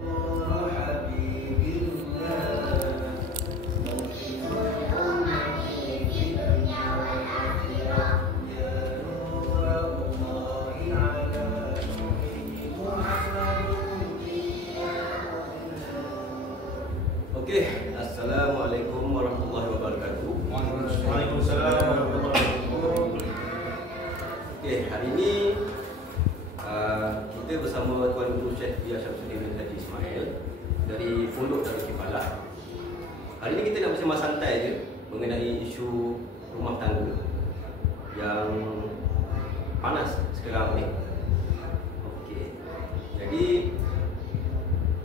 Okey, Assalamualaikum warahmatullahi wabarakatuh. Waalaikumsalam warahmatullahi wabarakatuh. Okey, hari ini kita bersama Tuan Guru Syekh Dia Syamsuddin bin Haji Ismail dari Pondok Darul Kifalah. Hari ini kita nak bersama santai je mengenai isu rumah tangga yang panas sekarang ni. Okey. Jadi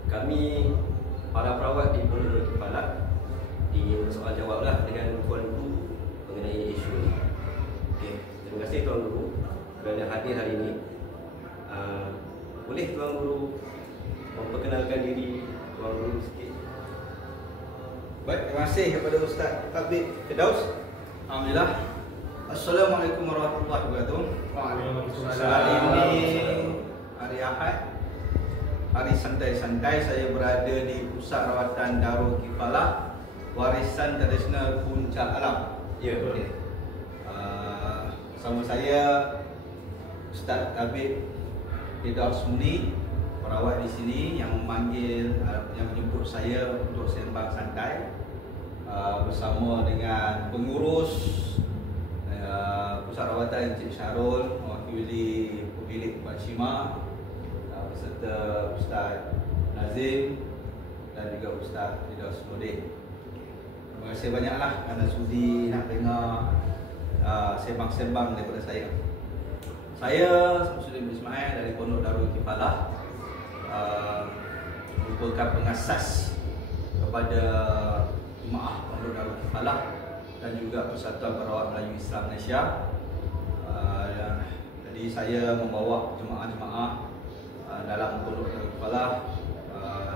kami para perawat di Pondok Darul Kifalah ingin soal jawablah dengan Tuan Guru mengenai isu ini. Okey, terima kasih Tuan Guru kerana hadir hari ini. Boleh Tuan Guru memperkenalkan diri Tuan Guru sikit? Baik, terima kasih kepada Ustaz Habib Firdaus. Alhamdulillah. Assalamualaikum warahmatullahi wabarakatuh. Hari ini hari Ahad, hari santai-santai, saya berada di Pusat Rawatan Darul Kifalah Warisan Tradisional Puncak Alam. Ya, Okey. Bersama saya Ustaz Habib Firdaus Muni, perawat di sini yang memanggil, yang menjemput saya untuk sembang santai bersama dengan pengurus Pusat Rawatan Encik Syarul, mewakili pemilik Puan Shima, beserta Ustaz Nazim dan juga Ustaz Firdaus Nordin. Terima kasih banyaklah kerana sudi nak dengar sembang-sembang daripada saya. Saya Syamsuddin bin Ismail dari Pondok Darul Kifalah, merupakan pengasas kepada jemaah Pondok Darul Kifalah dan juga Persatuan Perawat Melayu Islam Malaysia. Jadi saya membawa jemaah-jemaah dalam Pondok Darul Kifalah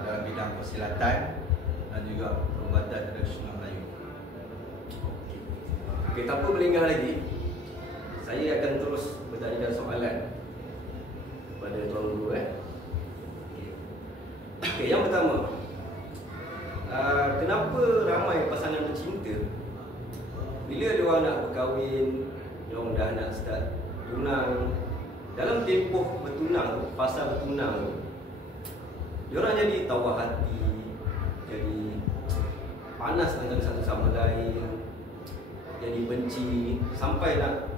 dalam bidang persilatan dan juga perubatan tradisional Melayu. Okey, tanpa melengah lagi, saya akan terus bertanyakan soalan kepada Tuan Guru. Okey, yang pertama, kenapa ramai pasangan bercinta bila diorang nak berkahwin, diorang dah nak start tunang, dalam tempoh bertunang, fasa bertunang, diorang jadi tawar hati, jadi panas antara satu sama lain, jadi benci, sampai nak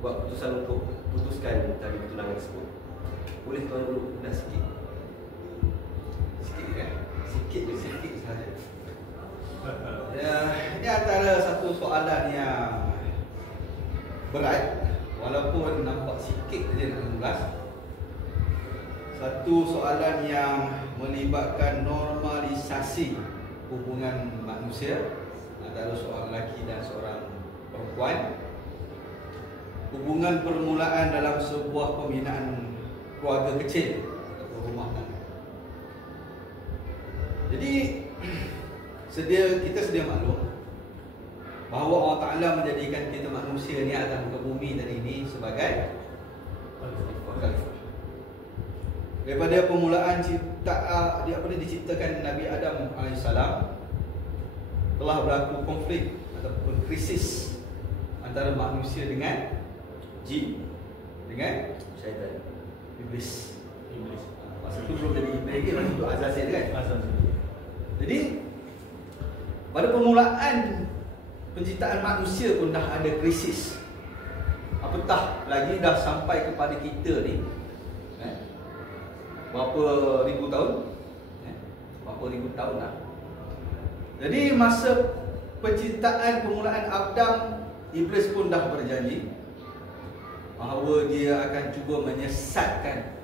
buat keputusan untuk putuskan tali pertunangan tersebut. Boleh Tuan Guru dah sikit? Sikit kan? Sikit saja. Ya, ini antara satu soalan yang berat, walaupun nampak sikit saja nak mengulas. Satu soalan yang melibatkan normalisasi hubungan manusia antara seorang lelaki dan seorang perempuan. Hubungan permulaan dalam sebuah pembinaan keluarga kecil atau rumah tangga. Jadi kita sedia maklum bahawa Allah Ta'ala menjadikan kita manusia ni atas muka bumi tadi ini sebagai khalifah. Daripada permulaan diciptakan Nabi Adam AS, telah berlaku konflik ataupun krisis antara manusia dengan jin, dengan Syaitan, iblis. Masa tu belum jadi iblis lagi, masa tu Azazel kan. Jadi pada permulaan penciptaan manusia pun dah ada krisis. Apatah lagi dah sampai kepada kita ni, berapa ribu tahun? Berapa ribu tahun dah. Jadi masa penciptaan permulaan Adam, iblis pun dah berjanji bahawa dia akan cuba menyesatkan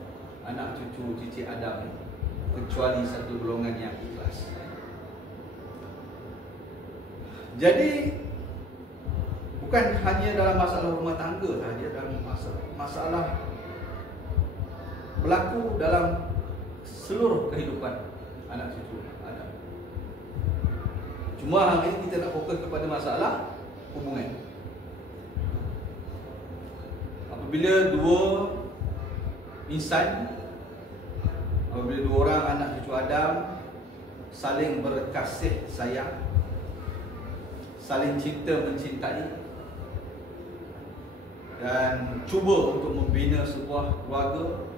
anak cucu cicit Adam ni, kecuali satu golongan yang ikhlas. Jadi bukan hanya dalam masalah rumah tangga sahaja, dalam masalah berlaku dalam seluruh kehidupan anak cucu Adam. Cuma hari ini kita nak fokus kepada masalah hubungan. Apabila dua insan apabila dua orang anak cucu Adam saling berkasih sayang, saling cinta mencintai, dan cuba untuk membina sebuah keluarga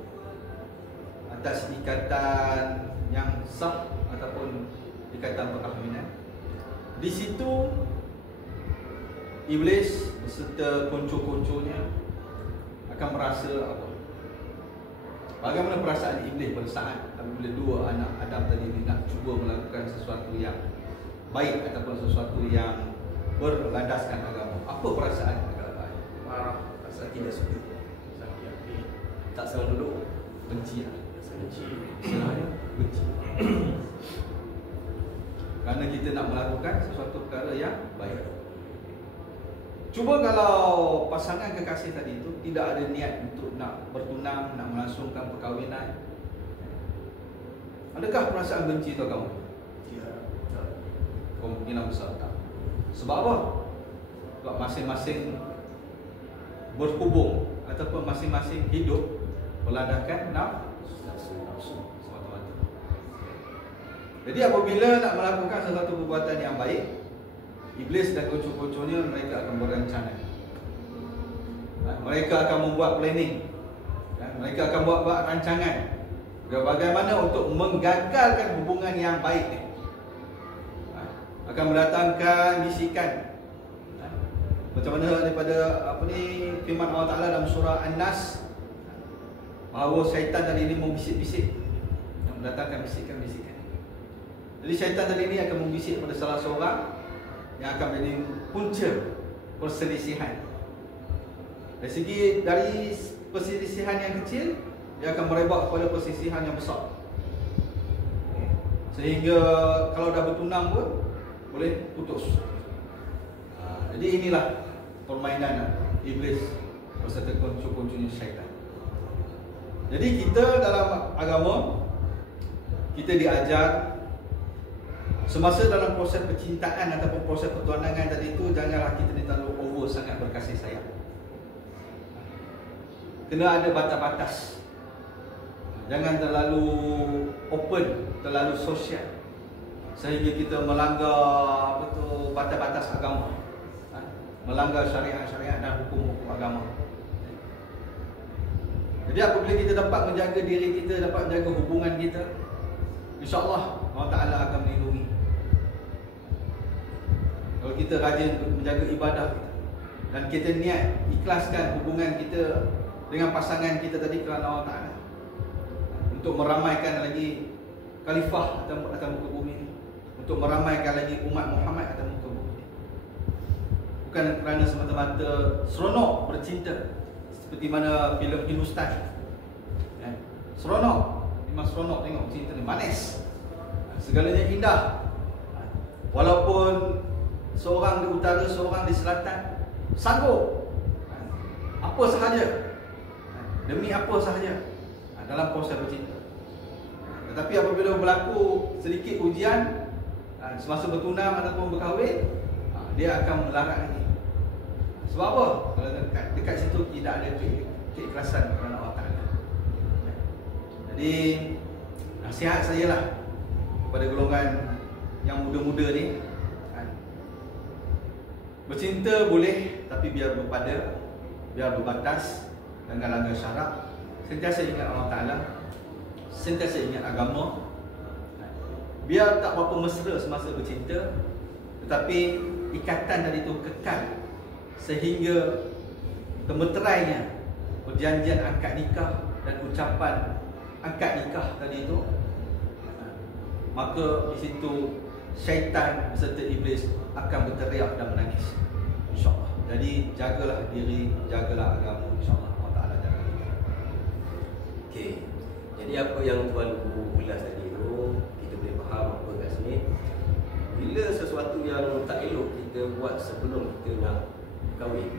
atas ikatan yang sah ataupun ikatan perkahwinan. Di situ iblis beserta konco-konconya akan merasa apa? Bagaimana perasaan iblis pada saat apabila dua anak Adam tadi ini nak cuba melakukan sesuatu yang baik ataupun sesuatu yang berlandaskan agama? Apa perasaan agak-agak? Marah, rasa tidak suka, sakit, tak senang duduk, benci, sebenarnya benci. Kerana kita nak melakukan sesuatu perkara yang baik. Cuba kalau pasangan kekasih tadi itu tidak ada niat untuk nak bertunang, nak melangsungkan perkahwinan, adakah perasaan benci tu kamu? Ya, Kemungkinan besar tak. Sebab apa? Sebab masing-masing berhubung ataupun masing-masing hidup berlandaskan nafsu semata-mata. Jadi apabila nak melakukan sesuatu perbuatan yang baik, iblis dan konco-konconya mereka akan berencana. Mereka akan membuat planning. Mereka akan buat rancangan bagaimana untuk menggagalkan hubungan yang baik ni. Akan mendatangkan bisikan. Macam mana daripada firman Allah Taala dalam surah An-Nas, bahawa syaitan tadi ini membisik-bisik, mendatangkan bisikan-bisikan. Jadi syaitan tadi ini akan membisik pada salah seorang yang akan menjadi punca perselisihan. Dari perselisihan yang kecil, dia akan merebak kepada perselisihan yang besar. Sehingga kalau dah bertunang pun boleh putus. Jadi inilah permainan iblis beserta konco-konconya syaitan. Jadi kita dalam agama, kita diajar semasa dalam proses percintaan ataupun proses pertunangan tadi itu, janganlah kita ni terlalu over sangat berkasih sayang. Kena ada batas-batas. Jangan terlalu open, terlalu sosial, sehingga kita melanggar batas-batas agama, melanggar syariat-syariat dan hukum-hukum agama. Jadi apabila kita dapat menjaga diri kita, dapat menjaga hubungan kita, insya-Allah Allah Taala akan melindungi. Kalau kita rajin menjaga ibadah kita dan kita niat ikhlaskan hubungan kita dengan pasangan kita tadi kerana Allah Taala, untuk meramaikan lagi khalifah atas muka bumi ini, untuk meramaikan lagi umat Muhammad atas muka bumi ini. Bukan kerana semata-mata seronok bercinta seperti mana filem Hindustan. Seronok, memang seronok tengok cinta ni, manis, segalanya indah. Walaupun seorang di utara, seorang di selatan, sanggup apa sahaja, demi apa sahaja dalam proses bercinta. Tetapi apabila berlaku sedikit ujian semasa bertunang ataupun berkahwin, dia akan melarang lagi. Sebab apa? Kalau dekat situ tidak ada keikhlasan kerana Allah Ta'ala. Jadi nasihat saya lah kepada golongan yang muda-muda ni, bercinta boleh, tapi biar berpada, biar berbatas, jangan langgar syarak. Sentiasa ingat Allah Ta'ala, sentiasa ingat agama. Biar tak berapa mesra semasa bercinta, tetapi ikatan tadi itu kekal, sehingga kemeterainya perjanjian akad nikah dan ucapan akad nikah tadi itu, maka di situ syaitan beserta iblis akan berteriak dan menangis, insya-Allah. Jadi jagalah diri, jagalah agama, insya-Allah Allah Taala jaga kita. Okey. Jadi apa yang Tuan Guru ulas tadi tu, kita boleh faham apa kat sini. Bila sesuatu yang tak elok kita buat sebelum kita nak kahwin,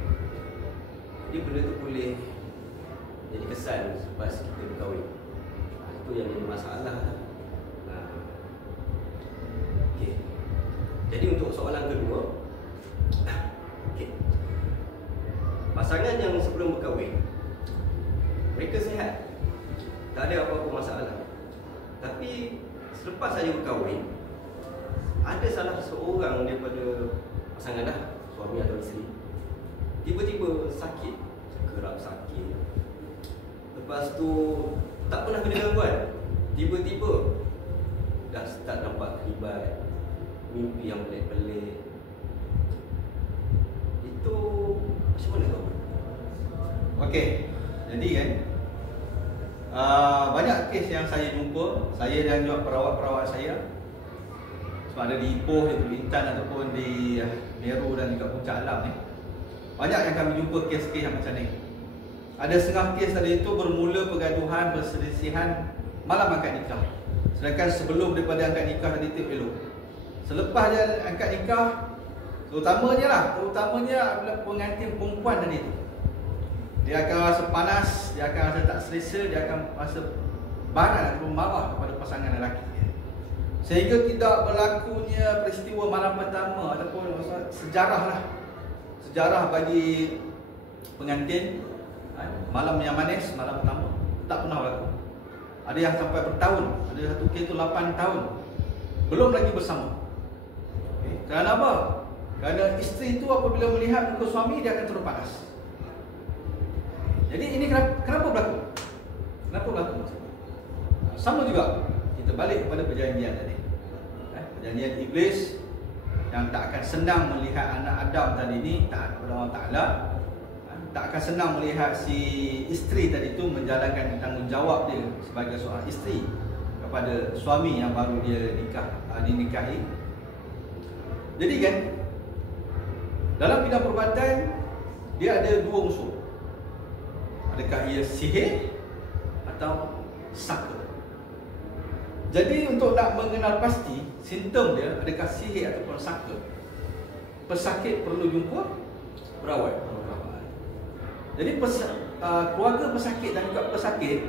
jadi benda tu boleh jadi kesan selepas kita berkahwin. Itu yang jadi masalah. Okey. Jadi untuk soalan kedua, okey, pasangan yang sebelum berkahwin, mereka sihat, tak ada apa-apa masalah, selepas saya berkahwin, ada salah seorang daripada pasangan dah, suami atau isteri, tiba-tiba sakit, kerap sakit. Lepas tu tak pernah kena gangguan, tiba-tiba dah start nampak kelibat, mimpi yang pelik-pelik. Itu macam mana kau? Okey, jadi kan banyak kes yang saya jumpa, saya dan juga perawat-perawat saya, sebab ada di Ipoh, di Bintan ataupun di Meru dan juga Puncak Alam ni, banyak yang kami jumpa kes-kes yang macam ni. Ada setengah kes tadi itu bermula pergaduhan, perselisihan malam akad nikah. Sedangkan sebelum daripada akad nikah tadi itu elok. Selepas dia akad nikah, terutamanya apabila pengantin perempuan tadi itu, dia akan rasa panas, dia akan rasa tak selesa, dia akan rasa barat ataupun marah kepada pasangan lelaki dia. Sehingga tidak berlakunya peristiwa malam pertama ataupun sejarah bagi pengantin, malam yang manis, malam pertama tak pernah berlaku. Ada yang sampai bertahun, ada satu kes itu 8 tahun belum lagi bersama. Kerana apa? Kerana isteri itu apabila melihat muka suami, dia akan terus panas. Jadi ini kenapa berlaku? Kenapa berlaku? Sama juga, kita balik kepada perjanjian tadi. Perjanjian iblis yang tak akan senang melihat anak Adam tadi ini taat kepada Allah Ta'ala, tak akan senang melihat si isteri tadi itu menjalankan tanggungjawab dia sebagai seorang isteri kepada suami yang baru dia dinikahi. Jadi kan, dalam bidang perubatan dia ada dua unsur. Adakah ia sihir atau saka? Jadi untuk nak mengenal pasti simptom dia adakah sihir ataupun saka, pesakit perlu jumpa perawat. Jadi keluarga pesakit dan juga pesakit